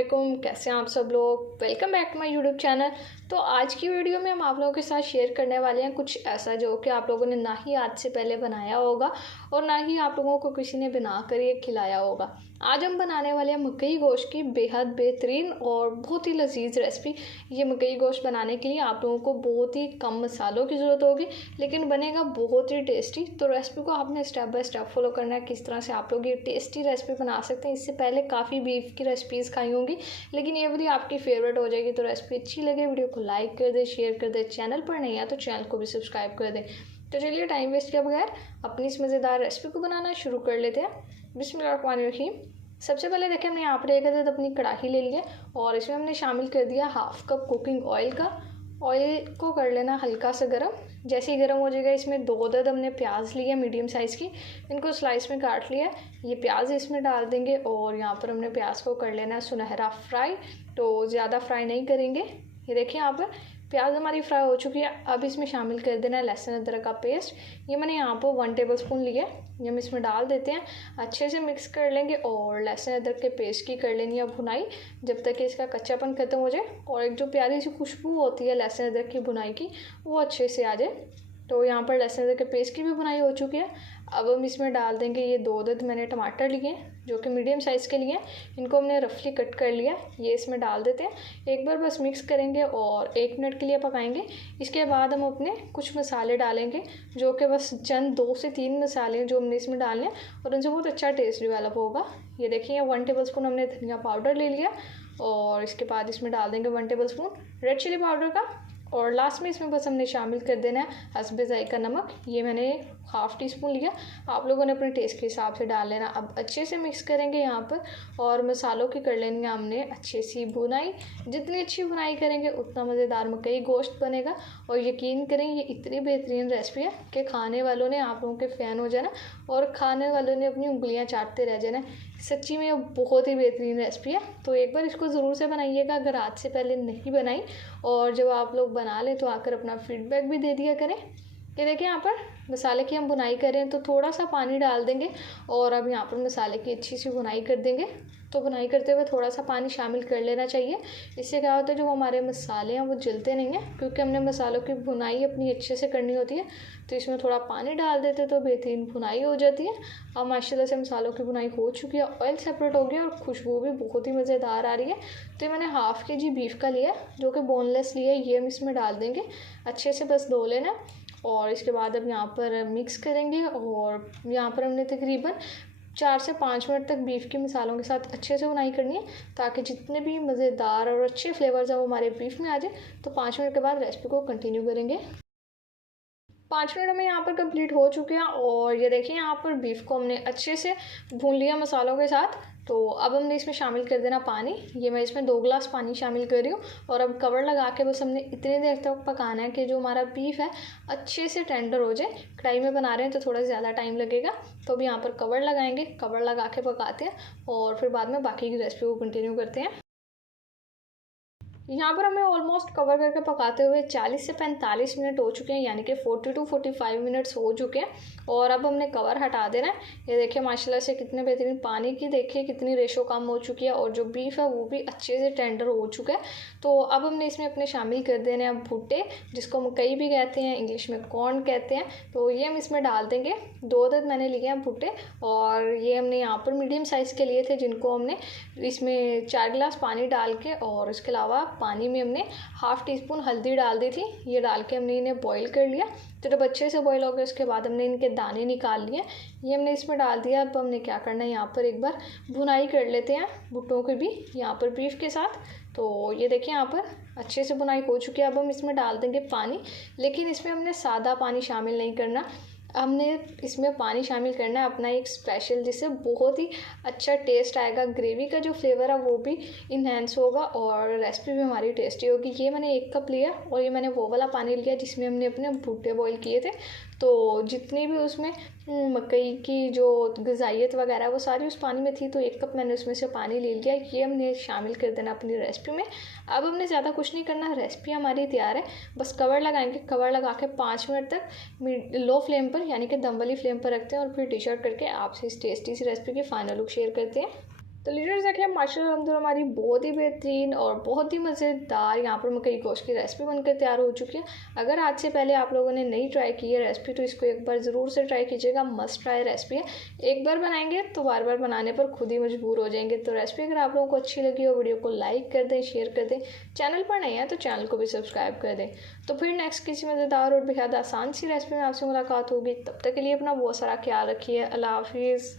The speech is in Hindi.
वालेकुम, कैसे हैं आप सब लोग। Welcome back to my YouTube channel. तो आज की वीडियो में हम आप लोगों के साथ शेयर करने वाले हैं कुछ ऐसा जो कि आप लोगों ने ना ही आज से पहले बनाया होगा और ना ही आप लोगों को किसी ने बना कर ये खिलाया होगा। आज हम बनाने वाले हैं मकई गोश्त की बेहद बेहतरीन और बहुत ही लजीज रेसिपी। ये मकई गोश्त बनाने के लिए आप लोगों को बहुत ही कम मसालों की ज़रूरत होगी, लेकिन बनेगा बहुत ही टेस्टी। तो रेसिपी को आपने स्टेप बाय स्टेप फॉलो करना है, किस तरह से आप लोग ये टेस्टी रेसिपी बना सकते हैं। इससे पहले काफ़ी बीफ की रेसिपीज़ खाई होंगी, लेकिन ये वाली आपकी फेवरेट हो जाएगी। तो रेसिपी अच्छी लगे वीडियो को लाइक कर दे, शेयर कर दे। चैनल पर नहीं है तो चैनल को भी सब्सक्राइब कर दे। तो चलिए टाइम वेस्ट किए बगैर अपनी इस मज़ेदार रेसिपी को बनाना शुरू कर लेते हैं। बिस्मिल्लाहिर्रहमानिर्रहीम। सबसे पहले देखिए हमने यहाँ पर एक अदद अपनी कढ़ाई ले लिया और इसमें हमने शामिल कर दिया हाफ कप कुकिंग ऑयल का। ऑयल को कर लेना हल्का सा गर्म। जैसे ही गर्म हो जाएगा इसमें 2 अदद हमने प्याज लिया मीडियम साइज़ की, इनको स्लाइस में काट लिया। ये प्याज इसमें डाल देंगे और यहाँ पर हमने प्याज को कर लेना सुनहरा फ्राई। तो ज़्यादा फ्राई नहीं करेंगे। ये देखिए यहाँ पर प्याज हमारी फ्राई हो चुकी है। अब इसमें शामिल कर देना है लहसुन अदरक का पेस्ट। ये मैंने यहाँ पर 1 टेबलस्पून लिया। ये हम इसमें डाल देते हैं, अच्छे से मिक्स कर लेंगे और लहसुन अदरक के पेस्ट की कर लेनी है भुनाई जब तक कि इसका कच्चापन खत्म हो जाए और एक जो प्यारी सी खुशबू होती है लहसुन अदरक की भुनाई की वो अच्छे से आ जाए। तो यहाँ पर लहसुन अदरक के पेस्ट की भी भुनाई हो चुकी है। अब हम इसमें डाल देंगे ये 2 अदद मैंने टमाटर लिए जो कि मीडियम साइज़ के लिए, इनको हमने रफली कट कर लिया। ये इसमें डाल देते हैं, एक बार बस मिक्स करेंगे और 1 मिनट के लिए पकाएंगे। इसके बाद हम अपने कुछ मसाले डालेंगे जो कि बस चंद 2 से 3 मसाले जो हमने इसमें डालने हैं और उनसे बहुत अच्छा टेस्ट डेवलप होगा। ये देखिए 1 टेबलस्पून हमने धनिया पाउडर ले लिया और इसके बाद इसमें डाल देंगे 1 टेबलस्पून रेड चिली पाउडर का और लास्ट में इसमें बस हमने शामिल कर देना है हस्बे ज़ायका नमक। ये मैंने हाफ़ टी स्पून लिया, आप लोगों ने अपने टेस्ट के हिसाब से डाल लेना। अब अच्छे से मिक्स करेंगे यहाँ पर और मसालों की कर लेनी है हमने अच्छी सी भुनाई। जितनी अच्छी भुनाई करेंगे उतना मज़ेदार मकई गोश्त बनेगा और यकीन करें ये इतनी बेहतरीन रेसिपी है कि खाने वालों ने आप लोगों के फ़ैन हो जाना और खाने वालों ने अपनी उंगलियाँ चाटते रह जाना। सच्ची में ये बहुत ही बेहतरीन रेसिपी है। तो एक बार इसको ज़रूर से बनाइएगा अगर आज से पहले नहीं बनाई, और जब आप लोग बना लें तो आकर अपना फीडबैक भी दे दिया करें। ये देखिए यहाँ पर मसाले की हम भुनाई करें तो थोड़ा सा पानी डाल देंगे और अब यहाँ पर मसाले की अच्छी सी भुनाई कर देंगे। तो भुनाई करते हुए थोड़ा सा पानी शामिल कर लेना चाहिए। इससे क्या होता है जो हमारे मसाले हैं वो जलते नहीं हैं, क्योंकि हमने मसालों की भुनाई अपनी अच्छे से करनी होती है। तो इसमें थोड़ा पानी डाल देते तो बेहतरीन भुनाई हो जाती है। अब माशाल्लाह से मसालों की भुनाई हो चुकी है, ऑयल सेपरेट हो गया और खुशबू भी बहुत ही मज़ेदार आ रही है। तो ये मैंने हाफ़ kg बीफ का लिया जो कि बोनलेस लिया, ये हम इसमें डाल देंगे। अच्छे से बस धो लेना और इसके बाद अब यहाँ पर मिक्स करेंगे और यहाँ पर हमने तकरीबन 4 से 5 मिनट तक बीफ के मसालों के साथ अच्छे से भुनाई करनी है ताकि जितने भी मज़ेदार और अच्छे फ्लेवर्स हैं वो हमारे बीफ में आ जाए। तो 5 मिनट के बाद रेसिपी को कंटिन्यू करेंगे। 5 मिनट हमें यहाँ पर कंप्लीट हो चुके हैं और ये देखिए यहाँ पर बीफ को हमने अच्छे से भून लिया मसालों के साथ। तो अब हमने इसमें शामिल कर देना पानी। ये मैं इसमें 2 गिलास पानी शामिल कर रही हूँ और अब कवर लगा के बस हमने इतनी देर तक पकाना है कि जो हमारा बीफ है अच्छे से टेंडर हो जाए। कढ़ाई में बना रहे हैं तो थोड़ा ज़्यादा टाइम लगेगा, तो अब यहाँ पर कवर लगाएंगे, कवर लगा के पकाते हैं और फिर बाद में बाकी की रेसिपी को कंटिन्यू करते हैं। यहाँ पर हमें ऑलमोस्ट कवर करके पकाते हुए 40 से 45 मिनट हो चुके हैं, यानी कि 40 to 45 मिनट्स हो चुके हैं और अब हमने कवर हटा देना है। ये देखिए माशाल्लाह से कितने बेहतरीन पानी की देखिए कितनी रेशो कम हो चुकी है और जो बीफ है वो भी अच्छे से टेंडर हो चुका है। तो अब हमने इसमें अपने शामिल कर देने हैं भुट्टे, जिसको मकई भी कहते हैं, इंग्लिश में कॉर्न कहते हैं। तो ये हम इसमें डाल देंगे। 2 अदद मैंने लिए हैं भुट्टे और ये हमने यहाँ पर मीडियम साइज़ के लिए थे, जिनको हमने इसमें 4 गिलास पानी डाल के और इसके अलावा पानी में हमने हाफ़ टी स्पून हल्दी डाल दी थी। ये डाल के हमने इन्हें बॉईल कर लिया। तो जब अच्छे से बॉईल हो गया उसके बाद हमने इनके दाने निकाल लिए, ये हमने इसमें डाल दिया। अब हमने क्या करना है, यहाँ पर एक बार भुनाई कर लेते हैं भुट्टों की भी यहाँ पर बीफ के साथ। तो ये देखिए यहाँ पर अच्छे से भुनाई हो चुकी है। अब हम इसमें डाल देंगे पानी, लेकिन इसमें हमने सादा पानी शामिल नहीं करना, हमने इसमें पानी शामिल करना है अपना एक स्पेशल, जिससे बहुत ही अच्छा टेस्ट आएगा। ग्रेवी का जो फ्लेवर है वो भी इन्हेंस होगा और रेसिपी भी हमारी टेस्टी होगी। ये मैंने 1 कप लिया और ये मैंने वो वाला पानी लिया जिसमें हमने अपने भुट्टे बॉईल किए थे। तो जितनी भी उसमें मकई की जो ग़िज़ाइयत वगैरह वो सारी उस पानी में थी, तो 1 कप मैंने उसमें से पानी ले लिया। ये हमने शामिल कर देना अपनी रेसिपी में। अब हमने ज़्यादा कुछ नहीं करना, रेसिपी हमारी तैयार है। बस कवर लगाएंगे, कवर लगा के 5 मिनट तक लो फ्लेम पर यानी कि दम वाली फ्लेम पर रखते हैं और फिर डिश आउट करके आपसे इस टेस्टी सी रेसिपी की फ़ाइनल लुक शेयर करते हैं। तो लीडर्स देखिए माशाल्लाह अल्हम्दुलिल्लाह हमारी बहुत ही बेहतरीन और बहुत ही मज़ेदार यहाँ पर मकई गोश्त की रेसिपी बनकर तैयार हो चुकी है। अगर आज से पहले आप लोगों ने नहीं ट्राई की है रेसिपी तो इसको एक बार ज़रूर से ट्राई कीजिएगा। मस्ट ट्राई रेसिपी है, एक बार बनाएंगे तो बार बार बनाने पर खुद ही मजबूर हो जाएंगे। तो रेसिपी अगर आप लोगों को अच्छी लगी हो वीडियो को लाइक कर दें, शेयर कर दें, चैनल पर नहीं है तो चैनल को भी सब्सक्राइब कर दें। तो फिर नेक्स्ट किसी मज़ेदार और बेहद आसान सी रेसिपी में आपसे मुलाकात होगी। तब तक के लिए अपना बहुत सारा ख्याल रखिए। अल्लाह हाफिज़।